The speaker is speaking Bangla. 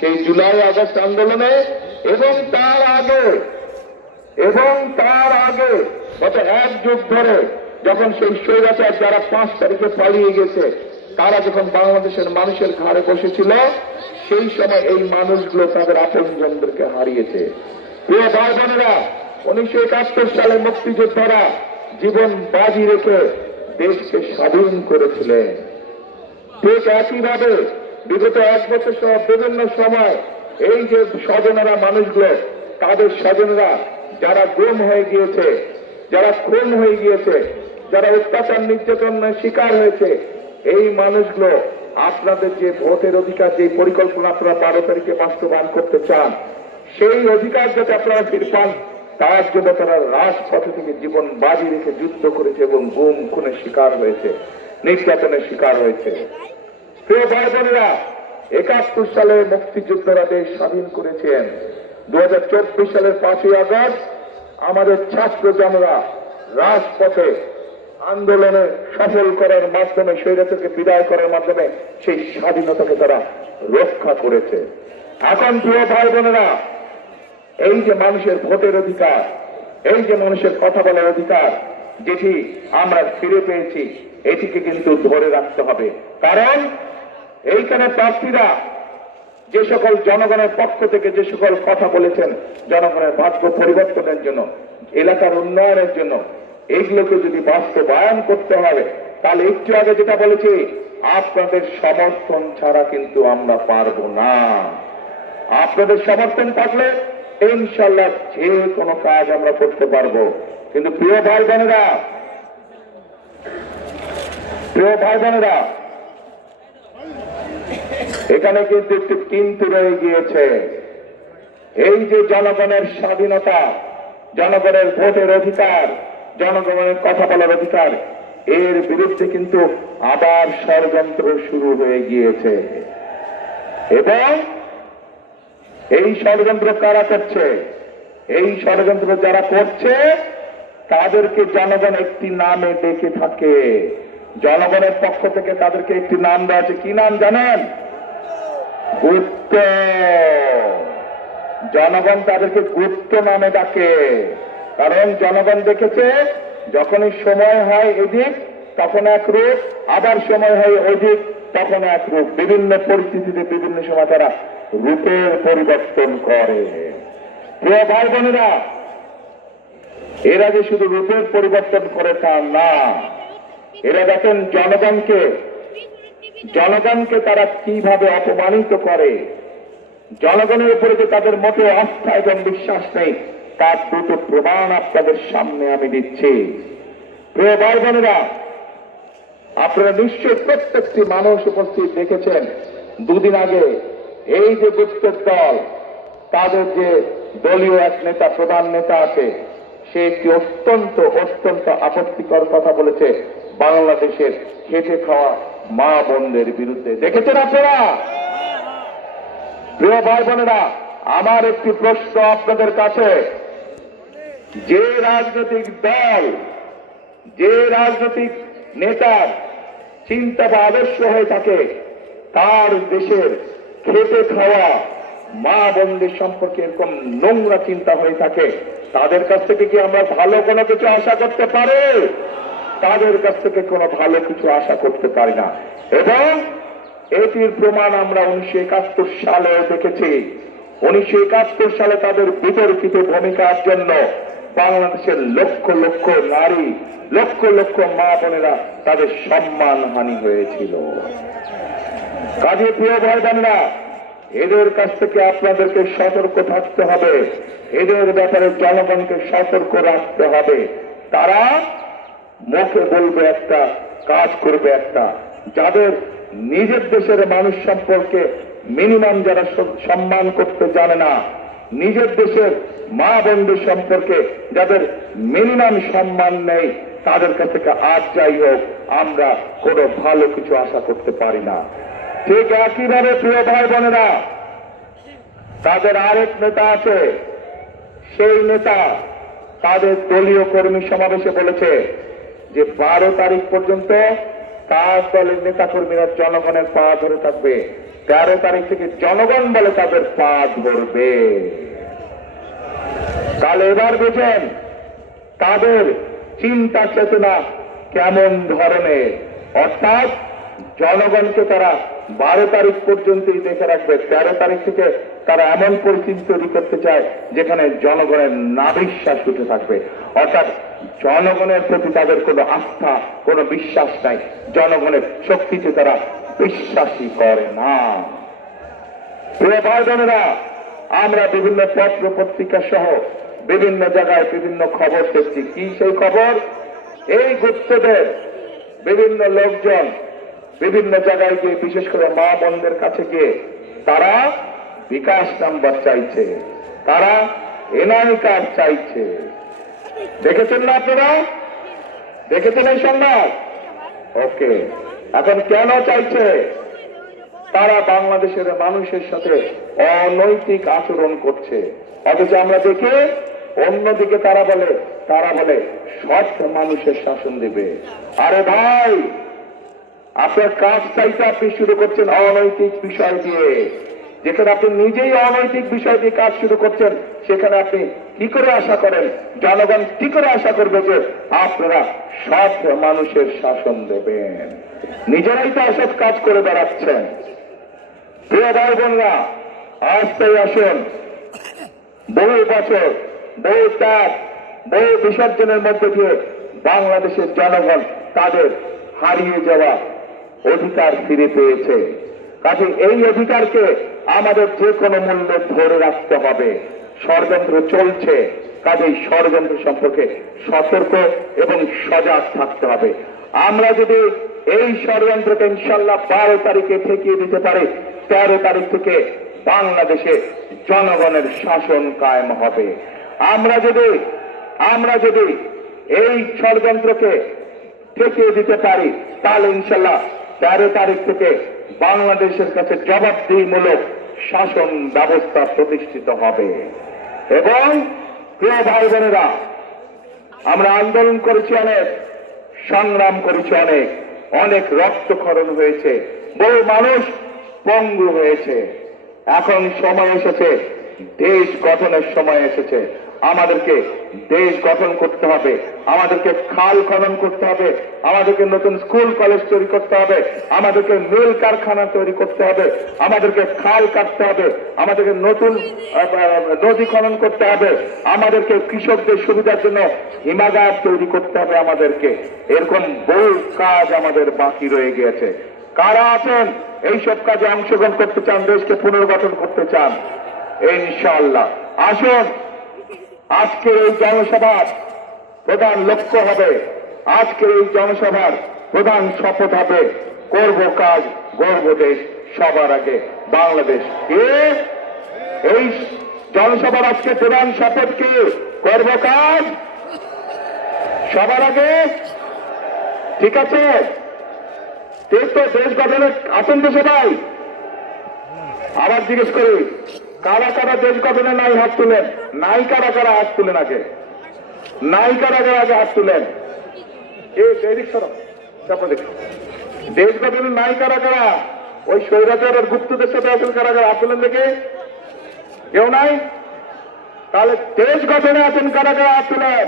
সেই জুলাই আগস্ট আন্দোলনে এবং তার আগে গত এক যুগ ধরে যখন সেই স্বৈরাচার যারা 5 তারিখে পালিয়ে গেছে তারা যখন বাংলাদেশের মানুষের ঘাড়ে বসেছিল, সেই সময় এই মানুষগুলো তাদের আপনজনদেরকে হারিয়েছে। প্রিয় ভাই বোনেরা, 1971 সালে মুক্তিযোদ্ধারা জীবন বাজি রেখে দেশকে স্বাধীন করেছিলেন। ঠিক একইভাবে বিগত 1 বছর সহ বিভিন্ন সময় এই যে স্বজনেরা মানুষগুলো, তাদের স্বজনেরা যারা গুম হয়ে গিয়েছে, যারা খুন হয়ে গিয়েছে, যারা অত্যাচার নির্যাতনের শিকার হয়েছে, এই মানুষগুলো আপনাদের যে ভোটের অধিকার, যে পরিকল্পনা আপনারা 12 তারিখে বাস্তবায়ন করতে চান, সেই অধিকার যাতে আপনারা ফিরে পান, তার জন্য তারা রাজপথে থেকে জীবন বাজি রেখে যুদ্ধ করেছে এবং গুম খুনের শিকার হয়েছে, নির্যাতনের শিকার হয়েছে। প্রিয় ভাই বোনেরা, 71 সালে মুক্তিযোদ্ধারা দেশ স্বাধীন করেছেন। 2024 সালের 5ই আগস্ট আমাদের ছাত্র জনরা রাজপথে আন্দোলনে সফল করার মাধ্যমে, স্বৈরাচারকে বিদায় করার মাধ্যমে সেই স্বাধীনতাকে তারা রক্ষা করেছে। এখন প্রিয় ভাই বোনেরা, এই যে মানুষের ভোটের অধিকার, এই যে মানুষের কথা বলার অধিকার যেটি আমরা ফিরে পেয়েছি, এটিকে কিন্তু ধরে রাখতে হবে। কারণ এইখানে প্রার্থীরা যে সকল জনগণের পক্ষ থেকে যে সকল কথা বলেছেন, জনগণের ভাগ্য পরিবর্তনের জন্য, এলাকার উন্নয়নের জন্য, এইগুলোকে যদি বাস্তবায়ন করতে হবে, তাহলে একটু আগে যেটা বলেছি, আপনাদের সমর্থন ছাড়া কিন্তু আমরা পারবো না। আপনাদের সমর্থন থাকলে ইনশাল্লাহ যে কোনো কাজ আমরা করতে পারবো। কিন্তু প্রিয় ভাই বোনেরা, এখানে কিন্তু একটু কিন্তু রয়ে গিয়েছে। এই যে জনগণের স্বাধীনতা, জনগণের ভোটের অধিকার, জনগণের কথা বলার অধিকার, এর বিরুদ্ধে কিন্তু আবার ষড়যন্ত্র শুরু হয়ে গিয়েছে। এবং এই ষড়যন্ত্র কারা করছে? এই ষড়যন্ত্র যারা করছে তাদেরকে জনগণ একটি নামে ডেকে থাকে। জনগণের পক্ষ থেকে তাদেরকে একটি নাম দেওয়া আছে। কি নাম জানেন? গুপ্ত। জনগণ তাদেরকে গুপ্ত নামে ডাকে। কারণ জনগণ দেখেছে, যখনই সময় হয় এদিক তখন এক রূপ, আবার সময় হয় ওদিক তখন এক রূপ। বিভিন্ন পরিস্থিতিতে বিভিন্ন সময় তারা রূপের পরিবর্তন করে। প্রিয় ভাই বোনেরা, এরা যে শুধু রূপের পরিবর্তন করে তা না, এরা দেখেন জনগণকে তারা কিভাবে অপমানিত করে, জনগণের উপরে যে তাদের মতো আস্থা এবং বিশ্বাস নেই, তার দুটো প্রমাণ আপনাদের সামনে আমি দিচ্ছি। প্রিয় ভাই বোনেরা, আপনারা নিশ্চয় প্রত্যেকটি মানুষ উপস্থিত দেখেছেন, 2 দিন আগে এই যে গুপ্তের দল, তাদের যে দলীয় এক নেতা, প্রধান নেতা আছে, সে একটি অত্যন্ত আপত্তিকর কথা বলেছে বাংলাদেশের খেটে খাওয়া মা বোনদের বিরুদ্ধে। দেখেছেন আপনারা? প্রিয় ভাই বোনেরা, আমার একটি প্রশ্ন আপনাদের কাছে, যে রাজনৈতিক দল, যে রাজনৈতিক নেতার চিন্তা বা আদর্শ হয়ে থাকে, তার দেশের খেটে খাওয়া মা বোনদের সম্পর্কে এরকম নোংরা চিন্তা হয়ে থাকে, তাদের কাছ থেকে কি আমরা ভালো কোনো কিছু আশা করতে পারি? তাদের কাছ থেকে কোনো ভালো কিছু আশা করতে পারি না। এবং এটির প্রমাণ আমরা 1971 সালে দেখেছি। 1971 সালে তাদের বিতর্কিত ভূমিকার জন্য বাংলাদেশের লক্ষ লক্ষ নারী, লক্ষ লক্ষ মা বোনেরা তাদের সম্মানহানি হয়েছিল। কাজে প্রিয় ভাই বোনেরা, এদের কাছ থেকে আপনাদেরকে সতর্ক থাকতে হবে, এদের ব্যাপারে জনগণকে সতর্ক রাখতে হবে। তারা মুখে বলবে একটা, কাজ করবে একটা। যাদের নিজের দেশের মানুষ সম্পর্কে মিনিমাম যারা সম্মান করতে জানে না, নিজের দেশের মা বোনদের সম্পর্কে যাদের মিনিমাম সম্মান নেই, তাদের কাছ থেকে আজ যাই হোক আমরা কোনো ভালো কিছু আশা করতে পারি না। ঠিক একইভাবে প্রিয় ভাই বোনেরা, তাদের আরেক নেতা আছে, সেই নেতা তাদের দলীয় কর্মী সমাবেশে বলেছে যে 12 তারিখ পর্যন্ত তার দলের নেতা কর্মীরা জনগণের পা ধরে থাকবে, 13 তারিখ থেকে জনগণ বলে তাদের পা ধরবে। তাহলে এবার বুঝেন তাদের চিন্তা চেতনা কেমন ধরনের, অর্থাৎ জনগণকে তারা 12 তারিখ পর্যন্তই দেখে রাখবে। 13 তারিখ থেকে তারা এমন পরিস্থিতি তৈরি করতে চায় যেখানে জনগণের নাবিশ্বাস উঠে থাকবে, অর্থাৎ জনগণের প্রতি তাদের কোনো আস্থা, কোনো বিশ্বাস নাই, জনগণের শক্তিতে তারা বিশ্বাসই করে না। প্রিয় ভাই বোনেরা, আমরা বিভিন্ন পত্র পত্রিকা সহ বিভিন্ন জায়গায় বিভিন্ন খবর দেখছি। কি সেই খবর? এই গুপ্তদের বিভিন্ন লোকজন বিভিন্ন জায়গায় গিয়ে, বিশেষ করে মা বোনদের কাছে গিয়ে তারা বিকাশ নাম্বার চাইছে, তারা এনআই কার্ড চাইছে। দেখেছেন না আপনারা? দেখেছেন এই সংবাদ? ওকে, এখন কেন চাইছে? তারা বাংলাদেশের মানুষের সাথে অনৈতিক আচরণ করছে, অথচ আমরা দেখি অন্যদিকে তারা বলে সৎ মানুষের শাসন দিবে। আরে ভাই, আপনার কাজ চাইতে আপনি শুরু করছেন অনৈতিক বিষয় দিয়ে। যেখানে আপনি নিজেই অনৈতিক বিষয় দিয়ে কাজ শুরু করছেন, সেখানে আপনি কি করে আশা করেন, জনগণ কি করে আশা করবে যে আপনারা সৎ মানুষের শাসন দেবেন? নিজেরাই তো অসৎ কাজ করে বেড়াচ্ছেন। প্রিয় ভাই বোনরা, আজ তাই আসুন, বহু বছর, বহু ত্যাগ, বহু বিসর্জনের মধ্যে দিয়ে বাংলাদেশের জনগণ তাদের হারিয়ে যাওয়া অধিকার ফিরে পেয়েছে। কাজে এই অধিকারকে আমাদের যে কোনো মূল্যে ধরে রাখতে হবে। ষড়যন্ত্র চলছে, কাজেই ষড়যন্ত্র সম্পর্কে সতর্ক এবং সজাগ থাকতে হবে। আমরা যদি এই ষড়যন্ত্রকে ইনশাল্লাহ 12 তারিখে ঠেকিয়ে দিতে পারি, 13 তারিখ থেকে বাংলাদেশে জনগণের শাসন কায়েম হবে। আমরা যদি এই ষড়যন্ত্রকে ঠেকিয়ে দিতে পারি, তাহলে ইনশাল্লাহ 13 তারিখ থেকে বাংলাদেশের কাছে জবাবদিহিমূলক শাসন ব্যবস্থা প্রতিষ্ঠিত হবে। এবং প্রিয় ভাই বোনেরা, আমরা আন্দোলন করেছি অনেক, সংগ্রাম করেছি অনেক রক্তক্ষরণ হয়েছে, বহু মানুষ পঙ্গু হয়েছে। এখন সময় এসেছে, দেশ গঠনের সময় এসেছে। আমাদেরকে দেশ গঠন করতে হবে, আমাদেরকে খাল খনন করতে হবে, আমাদেরকে নতুন স্কুল কলেজ তৈরি করতে হবে, আমাদেরকে মিল কারখানা তৈরি করতে হবে, আমাদেরকে খাল কাটতে হবে, আমাদেরকে নতুন নদী খনন করতে হবে, আমাদেরকে কৃষকদের সুবিধার জন্য হিমাগার তৈরি করতে হবে। আমাদেরকে এরকম বহু কাজ আমাদের বাকি রয়ে গিয়েছে। কারা আছেন এইসব কাজে অংশগ্রহণ করতে চান, দেশকে পুনর্গঠন করতে চান? ইনশাআল্লাহ আসুন। আজকের এই জনসভার প্রধান লক্ষ্য হবে, আজকের এই জনসভার প্রধান শপথ হবে, করব কাজ, গর্ব দেশ, সবার আগে বাংলাদেশ। এই জনসভার আজকে প্রধান শপথ কি? করব কাজ, সবার আগে। ঠিক আছে? ঠিক তো? দেশ গঠনে আছেন তো সবাই? আবার জিজ্ঞেস করি, কারা কারা দেশ গঠনে নাই হাত তুলেন? নাই কারা কারা হাত তুলেন আগে? নাই কারা কারা আগে হাত তুলেন? দেশ গঠনে নাই কারা কারা? ওই স্বৈরাচার আর গুপ্তদের সাথে আছেন কারা কারা? হাত তুলেন দেখে। কেউ নাই? তাহলে দেশ গঠনে আছেন কারা কারা? হাত তুলেন।